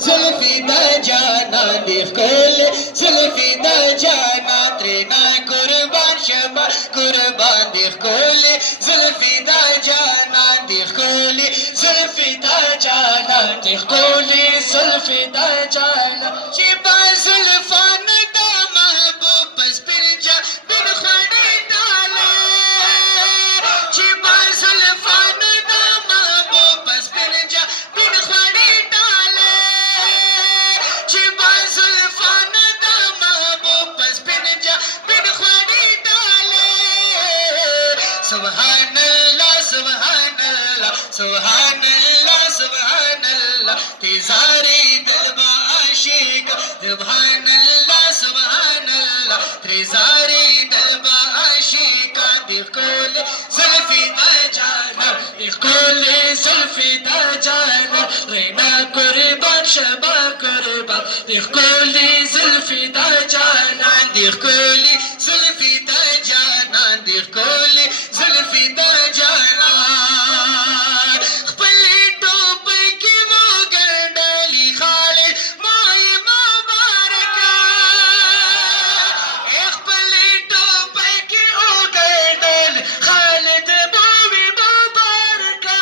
زلفی دا جانا دیکھ کولے زلفی دا جانا ترینا قربان شبا قربان دیکھ کولے زلفی دا جانا دیکھ کولے زلفی دا جانا دیکھ کولے زلفی دا جانا شبا زلفان دا محبوب پس پھر جا بن خڑی ڈالے شبا زلفان دا محبوب پس پھر جا بن خڑی ڈالے شبا زلفان دا محبوب پس پھر جا بن خڑی ڈالے سبحان اللہ سبحان اللہ سبحان اللہ سبحان اللہ تیزاری دل با عاشق سبحان اللہ سبحان اللہ تیزاری دل با عاشق دیکھ کولے زلفی دا جانا دیکھ کولے زلفی دا جانا رینا قربان شبا قربان دیکھ کولے زلفی دا جانا دیکھ کولے زلفی دا جانا دیکھ کولے زلفی دا جانا خپلی ٹوپ کی وہ گنڈلی خالد مائی مبارکہ خپلی ٹوپ کی وہ گنڈلی خالد مائی مبارکہ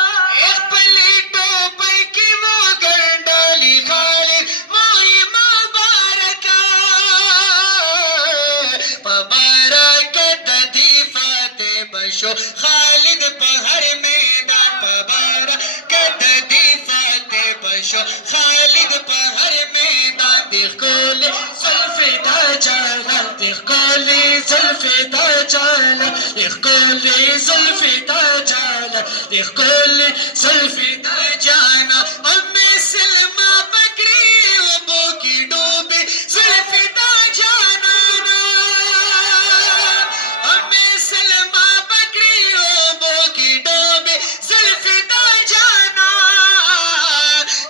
خپلی ٹوپ کی وہ گنڈلی خالد مائی مبارکہ پبارکت دی فتح بشو خالد پہر میدان پبارکت دی فتح بشو خالد پہر میدان دیکھ کولے زلفی دا جانا دیکھ کولے زلفی دا جانا دیکھ کولے زلفی دا جانا دیکھ کولے زلفی دا جانا امی سلمہ پکڑی ابو کی ڈوبی زلفی دا جانا امی سلمہ پکڑی ابو کی ڈوبی زلفی دا جانا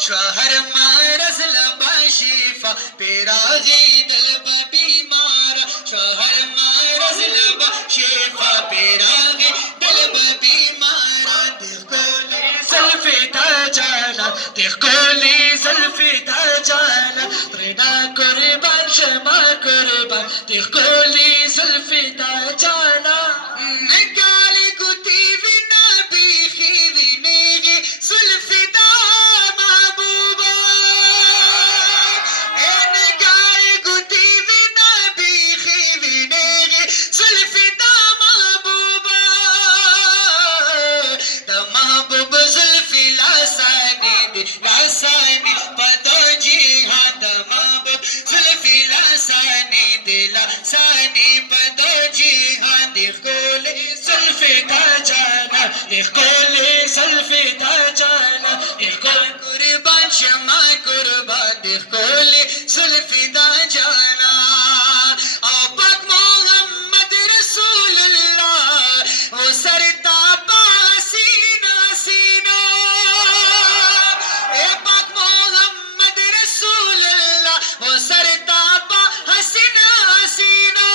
شوہر مارز لبا شیفا پیراغی دل با بیمار شوہر مارز لبا شیفا پیراغی دل با بیمار دیکھ کولے زلفی دا جانا دیکھ کولے زلفی دا جانا رینا قربان شبا قربان دیکھ کولے زلفی دا جانا نگالی گتی وینا بیخی وینیگی زلفی دا محبوبا نگالی گتی وینا بیخی وینیگی زلفی دا محبوبا دا محبوب زلفی لاسانی دی لاسانی پدو جیہاں دا محبوب زلفی لاسانی دی لاسانی پدو جیہاں دیکھ کولے زلفی دا جانا دیکھ کولے زلفی دا جانا دیکھ کولے قربان شما قربان دیکھ کولے زلفی دا جانا او پاک محمد رسول اللہ وہ سرتابا حسین حسینہ اے پاک محمد رسول اللہ وہ سرتابا حسین حسینہ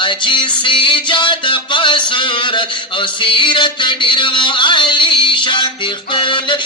اجی سی جاد پاسورت او سیرت ڈیر و علی شان دیکھ کولے